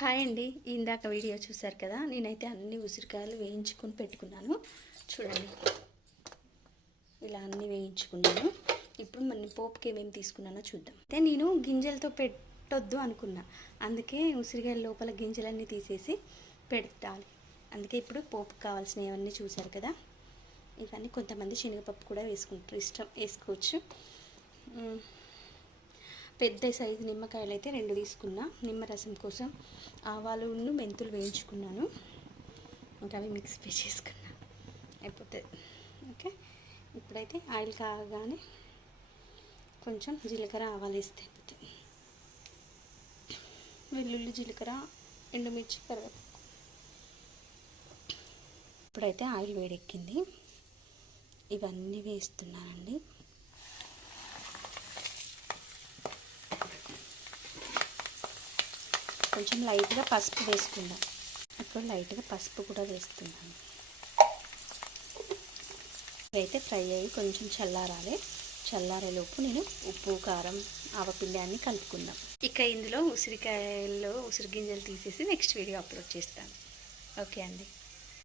Hi అండి. ఇందాక video చూశారు కదా నేనైతే అన్ని ఉసిరికాయలు వేయించుకొని పెట్టుకున్నాను. చూడండి. ఇలా అన్నీ వేయించుకున్నాను. ఇప్పుడు మన పోపుకి ఏమేమి తీసుకున్నానో చూద్దాం. అయితే నేను గింజలతో పెట్టొద్దు అనుకున్నా. అందుకే ఉసిరికాయల లోపల గింజలన్నీ తీసేసి పెడతాలి. అందుకే ఇప్పుడు పోపు కావాల్సినవన్నీ చూశారు కదా. ఇవన్నీ కొంతమంది శనగపప్పు కూడా వేసుకుంటారు. ఇష్టం వేసుకోవచ్చు. పెద్ద సైజు నిమ్మకాయలు అయితే రెండు తీసుకున్నా నిమ్మరసం కోసం ఆవాలు ఉన్ను మెంతులు వేయించుకున్నాను. ఇంకా అవి మిక్స్ పే చేసుకున్నా అయిపోతుంది. ఓకే? ఇప్పుడైతే ఆయిల్ కాగానే కొంచెం జీలకర్ర ఆవాలు వేస్తే అయిపోతుంది. వెల్లుల్లి జీలకర్ర ఎండుమిర్చి కరివేపాకు. ఇప్పుడైతే ఆయిల్ వేడెక్కింది. ఇవన్నీ వేస్తున్నానండి. కొంచెం లైట్గా పసుపు వేసుకుందాం. ఇప్పుడు లైట్గా పసుపు కూడా వేస్తున్నాను. ఇవైతే ఫ్రై అయ్యి కొంచెం చల్లారాలి. చల్లారేలోపు నేను ఉప్పు కారం ఆవపిండి అన్ని కలుపుకుందాం. ఇక ఇందులో ఉసిరికాయల్లో ఉసిరి గింజలు తీసేసి నెక్స్ట్ వీడియో అప్లోడ్ చేస్తాను. ఓకే అండి.